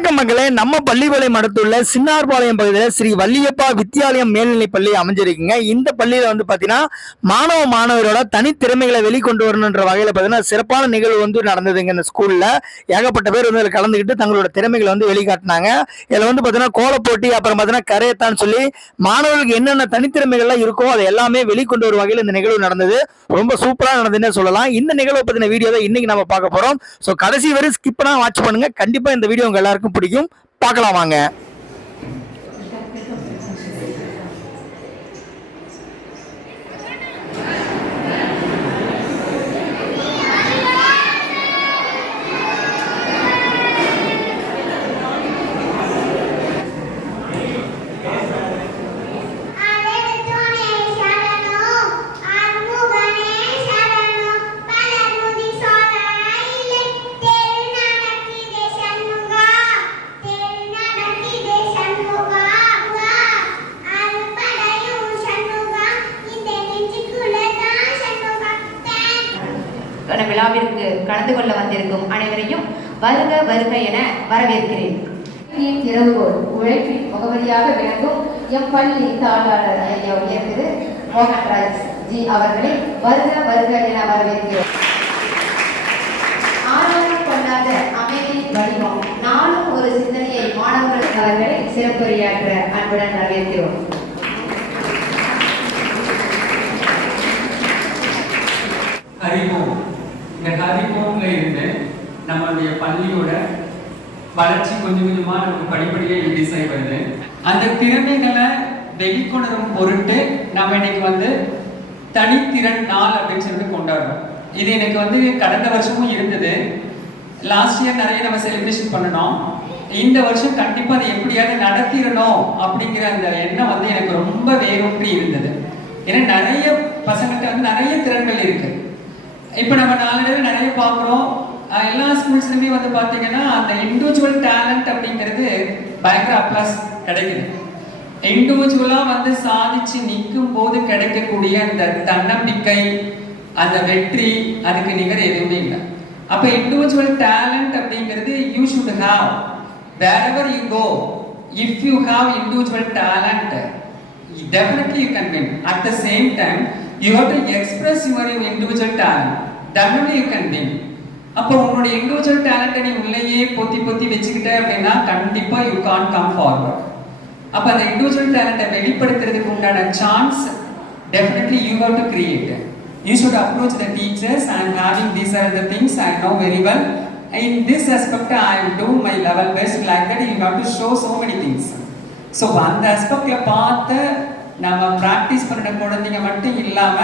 வணக்கம் மக்களே, நம்ம பள்ளிப்பாளையம் அடுத்துள்ள சின்னார்பாளையம் பகுதியில் ஸ்ரீ வள்ளியப்பா வித்யாலயம் மேல்நிலை பள்ளி அமைஞ்சிருக்குங்க. இந்த பள்ளியில பாத்தீங்கன்னா மாணவரோட தனித்திறமைகளை வெளிக்கொண்டு வரணுன்ற வகையில பாத்தீங்கன்னா சிறப்பான நிகழ்வு நடந்ததுங்க. இந்த ஸ்கூல்ல ஏகப்பட்ட பேர் இதில் கலந்துக்கிட்டு தங்களோட திறமைகளை வெளிக்காட்டினாங்க. இதுல பாத்தீங்கன்னா கோலப்போட்டி, அப்புறம் பாத்தீங்கன்னா கரையத்தான்னு சொல்லி மாணவர்களுக்கு என்னென்ன தனித்திறமைகள்லாம் இருக்கோ அதை எல்லாமே வெளிக்கொண்டு வரும் வகையில் இந்த நிகழ்வு நடந்தது. ரொம்ப சூப்பரா நடந்ததுன்னு சொல்லலாம். இந்த நிகழ்வை பத்தின வீடியோ தான் இன்னைக்கு நம்ம பார்க்க போறோம். ஸோ கடைசி வரை ஸ்கிப் பண்ணா வாட்ச் பண்ணுங்க. கண்டிப்பா இந்த வீடியோ உங்க எல்லாருக்கும் பிடிக்கும். பார்க்கலாம் வாங்க. விழாவிற்கு கலந்து கொள்ள வந்திருக்கும் அனைவரையும் வருக வருக என வரவேற்கிறேன். திறவுகோல் உழைப்பின் முகவரியாக விளங்கும் எம் பள்ளி தாளாளர் ஐயா உயர்திரு மோகன்ராஜ் ஜி அவர்களை வருக வருக என வரவேற்கிறோம். ஆறாவது கொண்டாத அமைதி வடிவம் நாளும் ஒரு சிந்தனையை மாணவர்கள் அவர்களை சிறப்புரையாற்ற அன்புடன் வரவேற்கிறோம். இந்த ஹரிபோம்ல இருந்து நம்மளுடைய பள்ளியோட வளர்ச்சி கொஞ்சம் கொஞ்சமா நமக்கு படிப்படியாக இன்க்ரீஸ் ஆகி வருது. அந்த திறமைகளை வெளிக்கொணரும் பொருட்டு நம்ம இன்னைக்கு தனித்திறன் நாள் அப்படின்னு சொல்லி கொண்டாடுறோம். இது எனக்கு கடந்த வருஷமும் இருந்தது. லாஸ்ட் இயர் நிறைய நம்ம செலிப்ரேஷன் பண்ணணும். இந்த வருஷம் கண்டிப்பா அதை எப்படியாவது நடத்திடணும் அப்படிங்கிற அந்த எண்ணம் எனக்கு ரொம்ப வேரூன்றி இருந்தது. ஏன்னா நிறைய பசங்கள்கிட்ட நிறைய திறன்கள் இருக்கு. இப்போ நம்ம நாளடைவில் நிறைய பார்க்குறோம். எல்லா ஸ்கூல்ஸ்லையுமே பார்த்தீங்கன்னா அந்த இண்டிவிஜுவல் டேலண்ட் அப்படிங்கிறது பயங்கர அப்ளாஸ் கிடைக்குது. இண்டிவிஜுவலாக சாதிச்சு நிற்கும் போது கிடைக்கக்கூடிய அந்த தன்னம்பிக்கை, அந்த வெற்றி, அதுக்கு நிகர் எதுவுமே இல்லை. அப்போ இண்டிவிஜுவல் டேலண்ட் அப்படிங்கிறது you should have wherever you go. If you have individual talent, definitely you can win. At the same time, you have to express your individual talent. That only you can win. அப்போ உங்களுடைய individual டேலண்ட்டை நீ உள்ளேயே பொத்தி வச்சுக்கிட்ட அப்படின்னா கண்டிப்பா you can't come forward. அப்போ அந்த individual டேலண்ட்டை வெளிப்படுத்துறதுக்கு உண்டான chance definitely you have to create. You should approach the teachers and having these are the things I know very well. In this aspect I will do my level best. Like that you have to show so many things. So அந்த aspectல பார்த்து நம்ம practice பண்ணுற குழந்தைங்க மட்டும் இல்லாம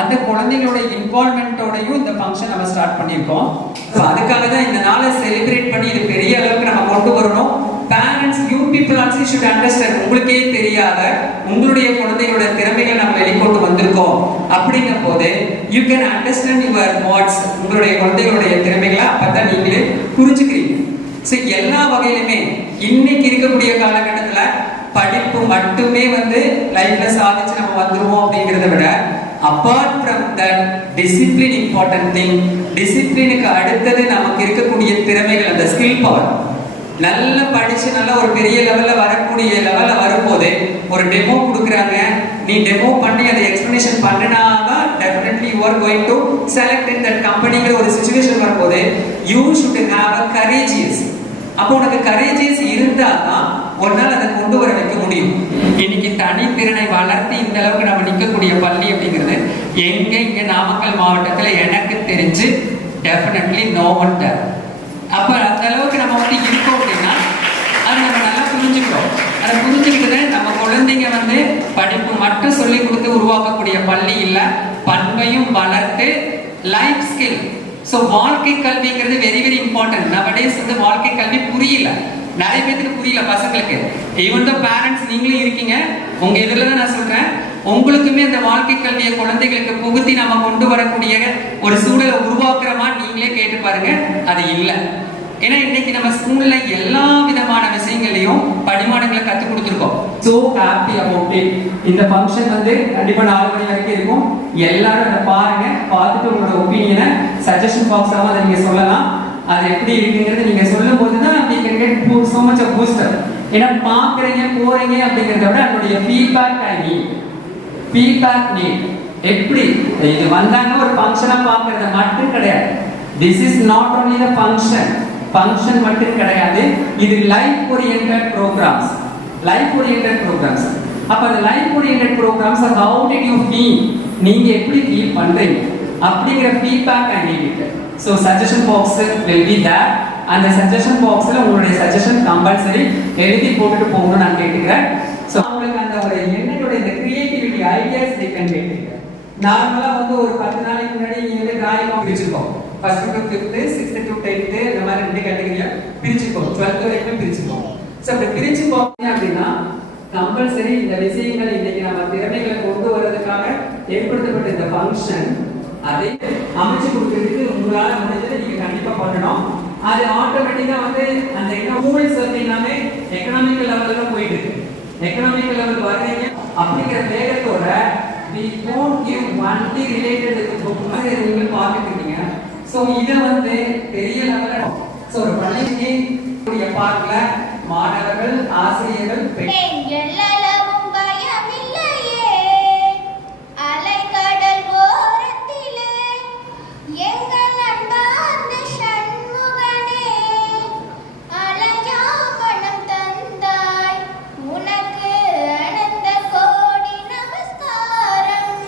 அந்த குழந்தைங்களோட இன்வால்மெண்டோடையும் இந்த ஃபங்க்ஷன் நம்ம ஸ்டார்ட் பண்ணியிருக்கோம். ஸோ அதுக்காக தான் இந்த நாளை செலிப்ரேட் பண்ணி இது பெரிய அளவுக்கு நம்ம கொண்டு வரணும். Parents, you people also should understand. உங்களுக்கே தெரியாத உங்களுடைய குழந்தைகளோட திறமைகளை நம்ம வெளிக்கொண்டு வந்திருக்கோம். அப்படிங்கும் போது you can understand your what's, உங்களுடைய குழந்தைகளுடைய திறமைகளை அப்பதான் நீங்களே புரிஞ்சுக்கிறீங்க. ஸோ எல்லா வகையிலுமே இன்னைக்கு இருக்கக்கூடிய காலகட்டத்தில் படிப்பு மட்டுமே லைஃப்ல சாதிச்சு நம்ம வந்துருவோம் அப்படிங்கிறத விட apart from that discipline important thing. டிசிப்ளினுக்கு அடுத்தது நமக்கு இருக்கக்கூடிய திறமைகள், அந்த ஸ்கில் பவர். நல்லா படிச்சு நல்லா ஒரு பெரிய லெவல்ல வரக்கூடிய லெவல்ல வரும்போது ஒரு டெமோ கொடுக்குறாங்க, நீ டெமோ பண்ணி அதை எக்ஸ்பிளனேஷன் பண்ணினாதான் definitely you are going to select in that கம்பெனிங்கிற ஒரு சிச்சுவேஷன் வரும்போது you should have a courageous. அப்போ உனக்கு கரேஜியஸ் இருந்தாதான் ஒன்னால் அதை கொண்டு வர வைக்க முடியும். இன்னைக்கு தனித்திறனை வளர்த்து இந்த அளவுக்கு நம்ம நிற்கக்கூடிய பள்ளி அப்படிங்கிறது இங்க நாமக்கல் மாவட்டத்தில் எனக்கு தெரிஞ்சு டெஃபினெட்லி நோ ஒன் தேர். அப்போ அந்த அளவுக்கு நம்ம இருக்கோம் அப்படின்னா அதை நம்ம நல்லா புரிஞ்சுக்கிறோம். அதை புரிஞ்சுக்கிட்டு நம்ம குழந்தைங்க படிப்பு மட்டும் சொல்லி கொடுத்து உருவாக்கக்கூடிய பள்ளி இல்லை, பண்பையும் வளர்த்து லைஃப் ஸ்கில். ஸோ வாழ்க்கை கல்விங்கிறது வெரி வெரி இம்பார்ட்டன்ட். நவடேஸ் வாழ்க்கை கல்வி புரியல, நிறைய பேருக்கு புரியல பசங்களுக்கு. ஈவன் த பேரண்ட்ஸ் நீங்களும் இருக்கீங்க, உங்க இதுல தான் நான் சொல்றேன், உங்களுக்குமே அந்த வாழ்க்கை கல்வியை குழந்தைகளுக்கு புகுத்தி நம்ம கொண்டு வரக்கூடிய ஒரு சூழலை உருவாக்குறமா நீங்களே கேட்டு பாருங்க. அது இல்லை. ஏன்னா இன்னைக்கு நம்ம ஸ்கூல்ல எல்லா விதமான விஷயங்களையும் படிமானங்களை கற்றுக் கொடுத்துருக்கோம். So happy about it. இந்த ஃபங்க்ஷன் கண்டிப்பா 4 மணி வரைக்கும் இருக்கும். எல்லாரும் அதை பாருங்க, பார்த்துட்டு உங்களோட ஒப்பீனியனை சஜஷன் பாக்ஸாக அதை நீங்க சொல்லலாம். அது எப்படி இருக்குங்கிறது நீங்க சொல்லும் போதுதான் can get so much of booster. ஏன்னா பார்க்குறீங்க போறீங்க அப்படிங்கிறத விட அதனுடைய feedback I need. Feedback need எப்படி இது வந்தாங்க ஒரு ஃபங்க்ஷனாக பார்க்கறது மட்டும் கிடையாது. This is not only the function மட்டும் கிடையாது. இது லைஃப் ஓரியன்டட் ப்ரோக்ராம்ஸ். அப்போ அந்த life oriented programs how did you feel, நீங்க எப்படி ஃபீல் பண்றீங்க அப்படிங்கிற feedback I need it. So suggestion box will be there. அந்த சஜஷன் பாக்ஸில் உங்களுடைய சஜஷன் கம்பல்சரி எழுதி போட்டுட்டு போகணும்னு நான் கேட்டுக்கிறேன். ஸோ உங்களுக்கு அந்த ஒரு என்னோட இந்த creativity ideas they can get it. நார்மலாக வந்து ஒரு 10 நாளைக்கு முன்னாடி நீங்கள் வந்து டிராயிங் பிரிச்சுக்கோம். First to 5th, 6th to 10th இந்த மாதிரி 2 கேட்டகரியா பிரிச்சுக்கோம். 12th வரைக்கும் பிரிச்சுக்கோம். ஸோ அப்படி பிரிச்சு போங்க அப்படின்னா கம்பல்சரி இந்த விஷயங்கள் இன்னைக்கு நம்ம திறமைகளை கொண்டு வர்றதுக்காக ஏற்படுத்தப்பட்ட இந்த ஃபங்க்ஷன் அதை அமைச்சு கொடுக்கறதுக்கு உங்களால முடிஞ்சதை நீங்க கண்டிப்பா பண்ணணும். அது ஆட்டோமேட்டிக்கா வந்து அந்த டூல்ஸ் எல்லாமே எக்கனாமிக்கல் லெவல்ல போயிட்டு இருக்கு. எக்கனாமிக்கல் லெவல் வர்றீங்க அப்படிங்கிற வேகத்தோட we won't give one thing related to the book நீங்க பார்த்துட்டு இருக்கீங்க. ஸோ இதை வந்து பெரிய லெவல்ல ஸோ ஒரு பள்ளிக்கு பார்க்கல மாணவர்கள் ஆசிரியர்கள் எல்லளவும் பயமில்லையே அலைக்கடல் ஓரத்திலே எங்கள் அன்பார்ந்த சண்முகனே அலையாமணம் தந்தாய் உனக்கு அனந்த கோடி நமஸ்காரம்.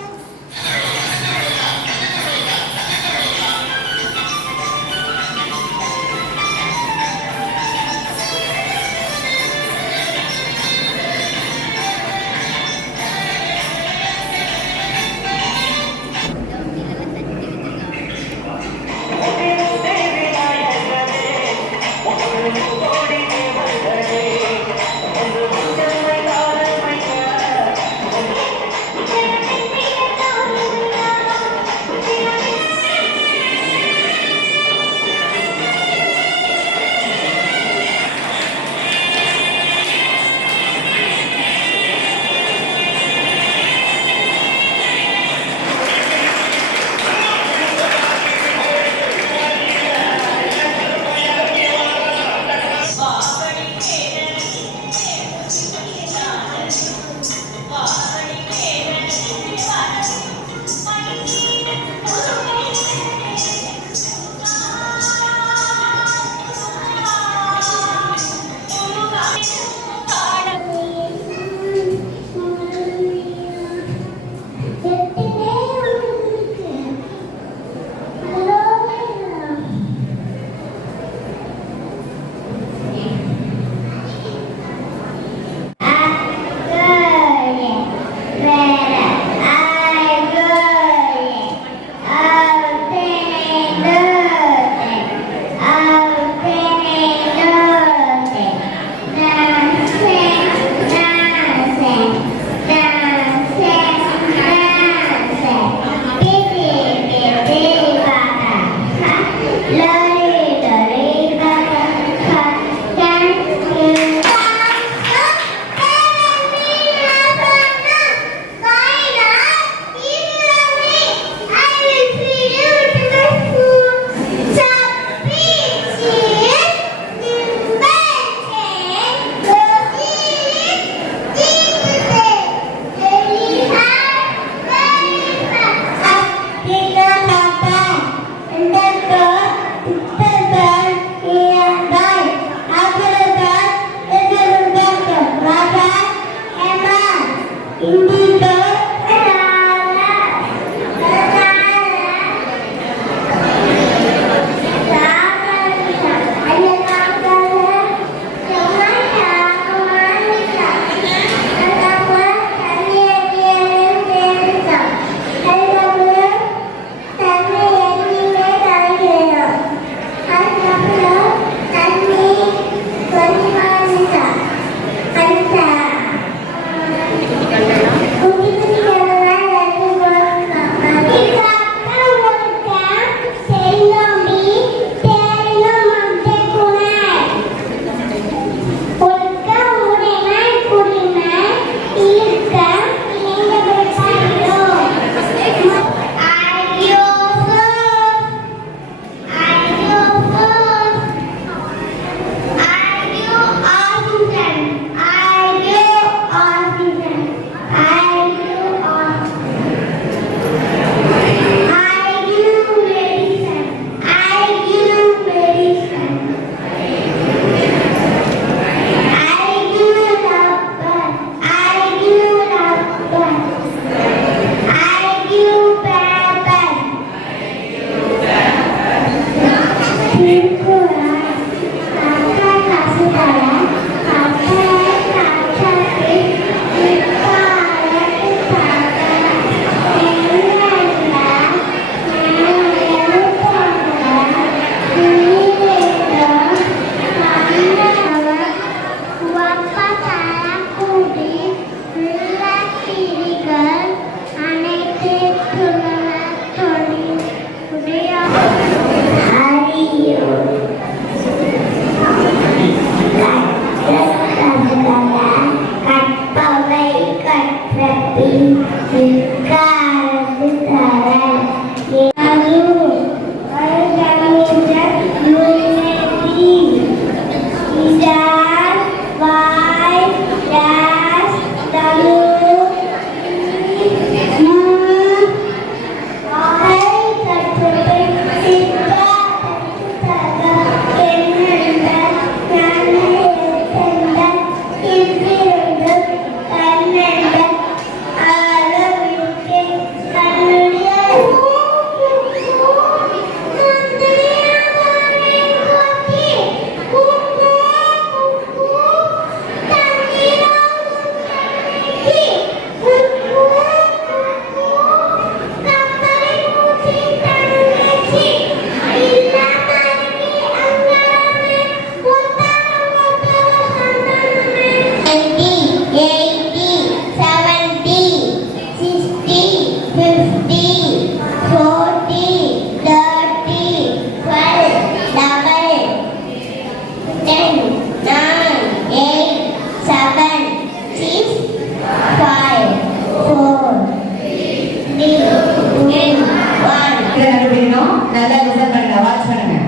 நல்லா லிசன் பண்ணுங்க, வாட்ச் பண்ணுங்க.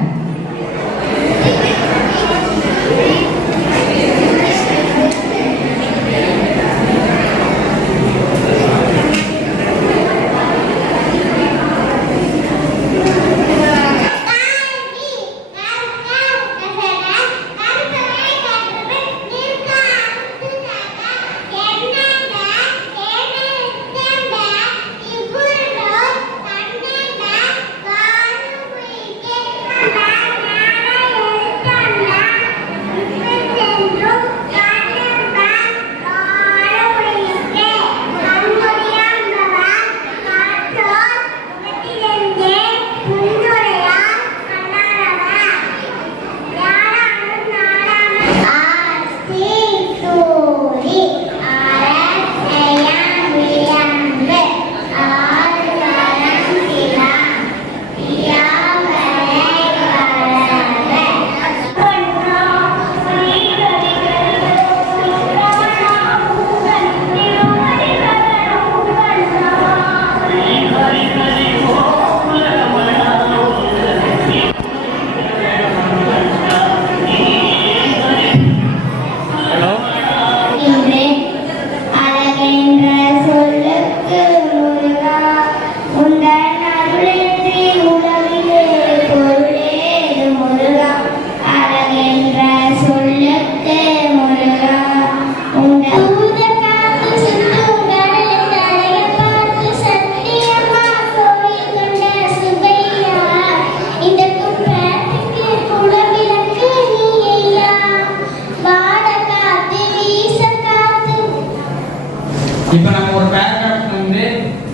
இப்போ நம்ம ஒரு பேராகிராஃப் வந்து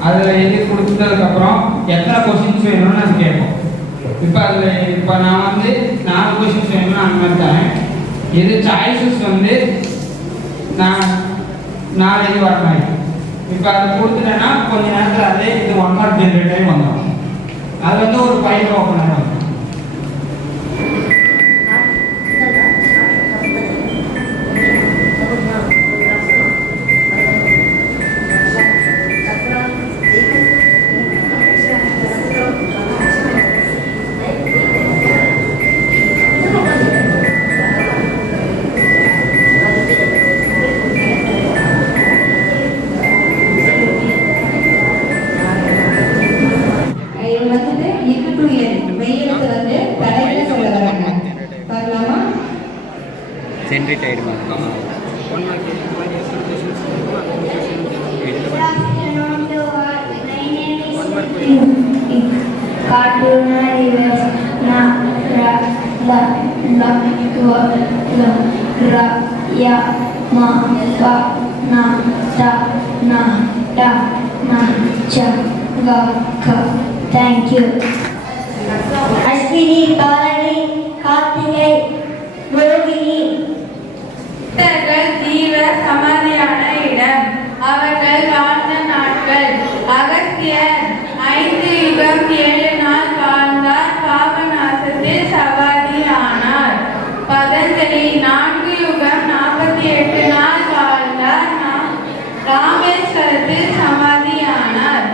அதில் எழுதி கொடுத்ததுக்கப்புறம் எத்தனை கொஷின்ஸ் வேணும்னு அது கேட்போம். இப்போ நான் வந்து 4 கொஷின்ஸ் வேணும்னு அந்த மாதிரி தரேன். இது சாய்ஸஸ் வந்து நான் எழுதி வர மாதிரி. இப்போ அதை கொடுத்துட்டேன்னா கொஞ்ச நேரத்தில் அதே இது 1 மார்க் ஜென்ரேட்டே வந்துடும். அது வந்து ஒரு ஃபைல் ஓப்பன் ஆகும். ஜென்ரேட் ஆயிடுமா? Thank you. Ashwini, Bharani, Karthikay, Rohini. ஜீவ சமாதியான இடம். அவர்கள் வாழ்ந்த நாட்கள். அகஸ்தியர் 5 யுகம் 7 நாள் வாழ்ந்தார், பாபநாசத்தில் சமாதி ஆனார். பதஞ்சலி 4 யுகம் 48 நாள் வாழ்ந்தார், ராமேஸ்வரத்தில் சமாதி ஆனார்.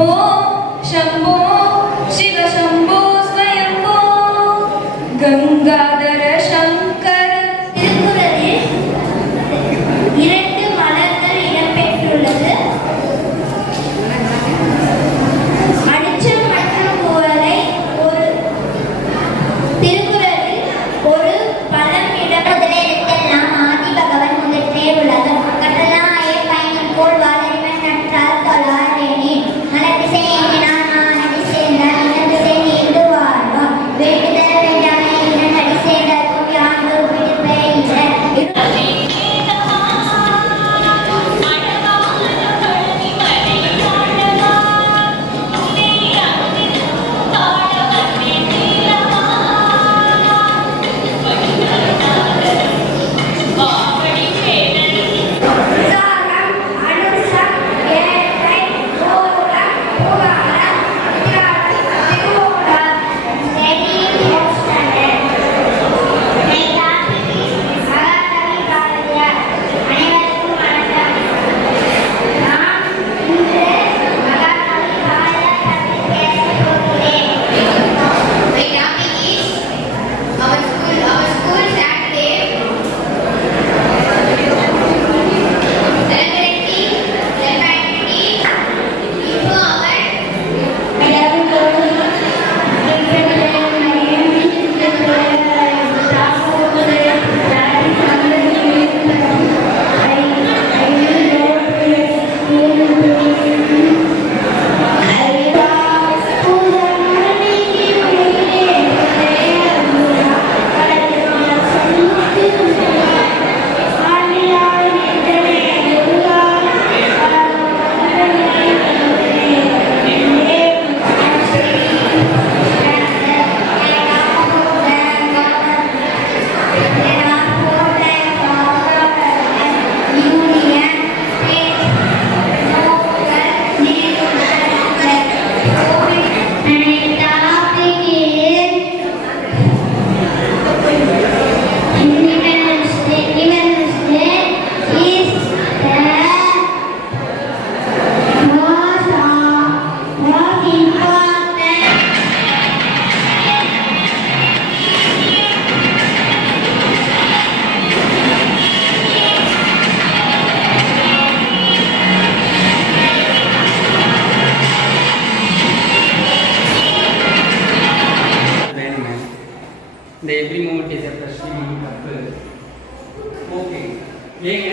शम्भो शिव शम्भो स्वयम्भो गङ्गाधर शङ्कर திருக்குறளில் 2 மலர்கள் இடம்பெற்றுள்ளது. அனிச்சம் மற்றும் குவளை. ஒரு திருக்குறளில் ஒரு பழம் இடம்பெற்றெல்லாம் ஆதி பகவன் முதற்றே உலகம் கட்டலாம் ஆய பயணம் போல் வாழறிவன் நற்றால் தொழாதேனே மலதிசை எங்கினான் மானடி சேர்ந்தால் இனதிசை நீண்டு வாழ்வான் வேண்டுதல் வேண்டாமே இரண்டடி சேர்ந்தார்க்கும் யாண்டு விடுப்பே இல்லை. My topic is our school Saturday celebrating the activity into our வேணுங்க இந்த every moment is a fresh cup okay ஏங்க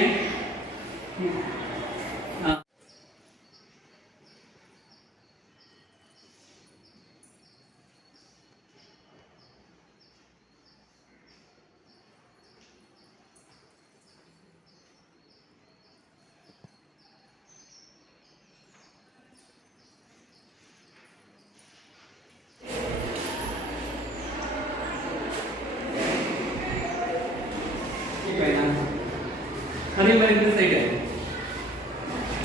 அதே மாதிரி இந்த சைடு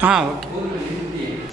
ஓகே. ஒரு நிமிஷம்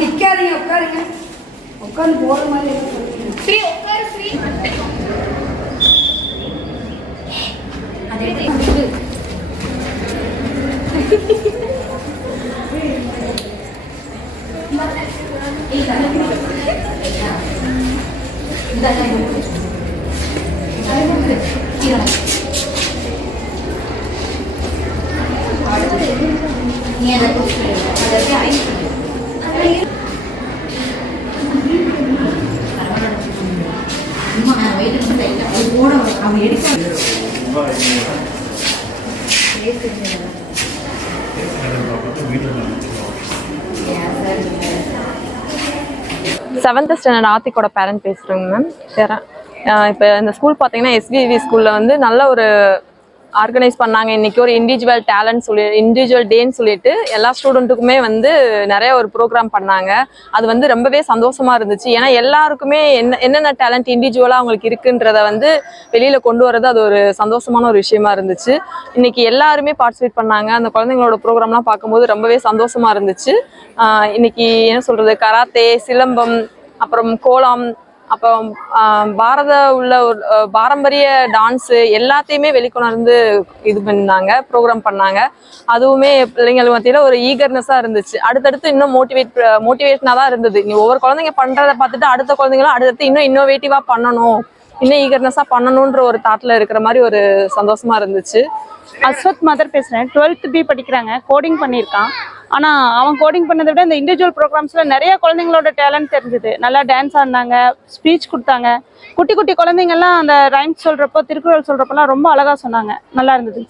நிக்காதீங்க, உட்காருங்க. உட்காந்து போற மாதிரி செவன்த் ஸ்டாண்டர்ட் ஆர்த்திக்கோட பேரண்ட் பேசுகிறேங்க மேம். இப்போ இந்த ஸ்கூல் பார்த்தீங்கன்னா எஸ்விவி ஸ்கூலில் வந்து நல்ல ஒரு ஆர்கனைஸ் பண்ணாங்க. இன்றைக்கி ஒரு இண்டிவிஜுவல் டேன்னு சொல்லிட்டு எல்லா ஸ்டூடெண்ட்டுக்குமே வந்து நிறைய ஒரு ப்ரோக்ராம் பண்ணாங்க. அது வந்து ரொம்பவே சந்தோஷமாக இருந்துச்சு. ஏன்னா எல்லாருக்குமே என்னென்ன டேலண்ட் இண்டிவிஜுவலாக அவங்களுக்கு இருக்குன்றத வந்து வெளியில் கொண்டு வரது அது ஒரு சந்தோஷமான ஒரு விஷயமா இருந்துச்சு. இன்றைக்கி எல்லாருமே பார்ட்டிசிபேட் பண்ணாங்க. அந்த குழந்தைங்களோட ப்ரோக்ராம்லாம் பார்க்கும்போது ரொம்பவே சந்தோஷமாக இருந்துச்சு. இன்றைக்கி என்ன சொல்கிறது, கராத்தே, சிலம்பம், அப்புறம் கோலம், அப்புறம் பாரம்பரிய டான்ஸு எல்லாத்தையுமே வெளிக்கொணர்ந்து இது பண்ணாங்க, ப்ரோக்ராம் பண்ணாங்க. அதுவுமே பிள்ளைங்களுக்கு மத்தியில் ஒரு ஈகர்னஸாக இருந்துச்சு. அடுத்தடுத்து இன்னும் மோட்டிவேஷனாக தான் இருந்தது. நீ ஒவ்வொரு குழந்தைங்க பண்ணுறதை பார்த்துட்டு அடுத்த குழந்தைங்களும் அடுத்தடுத்து இன்னும் இன்னோவேட்டிவாக பண்ணணும், இன்னும் ஈகர்னஸாக பண்ணணுன்ற ஒரு தாட்டில் இருக்கிற மாதிரி ஒரு சந்தோஷமாக இருந்துச்சு. அஸ்வத் மதர் பேசுகிறேன். 12th B படிக்கிறாங்க. கோடிங் பண்ணியிருக்கான். ஆனால் அவன் கோடிங் பண்ணதை விட இந்த இண்டிவிஜுவல் ப்ரோக்ராம்ஸில் நிறைய குழந்தைங்களோட டேலண்ட் தெரிஞ்சுது. நல்லா டான்ஸ் ஆடினாங்க, ஸ்பீச் கொடுத்தாங்க. குட்டி குட்டி குழந்தைங்கள்லாம் அந்த ரைம்ஸ் சொல்கிறப்போ, திருக்குறள் சொல்கிறப்பெல்லாம் ரொம்ப அழகாக சொன்னாங்க. நல்லா இருந்தது.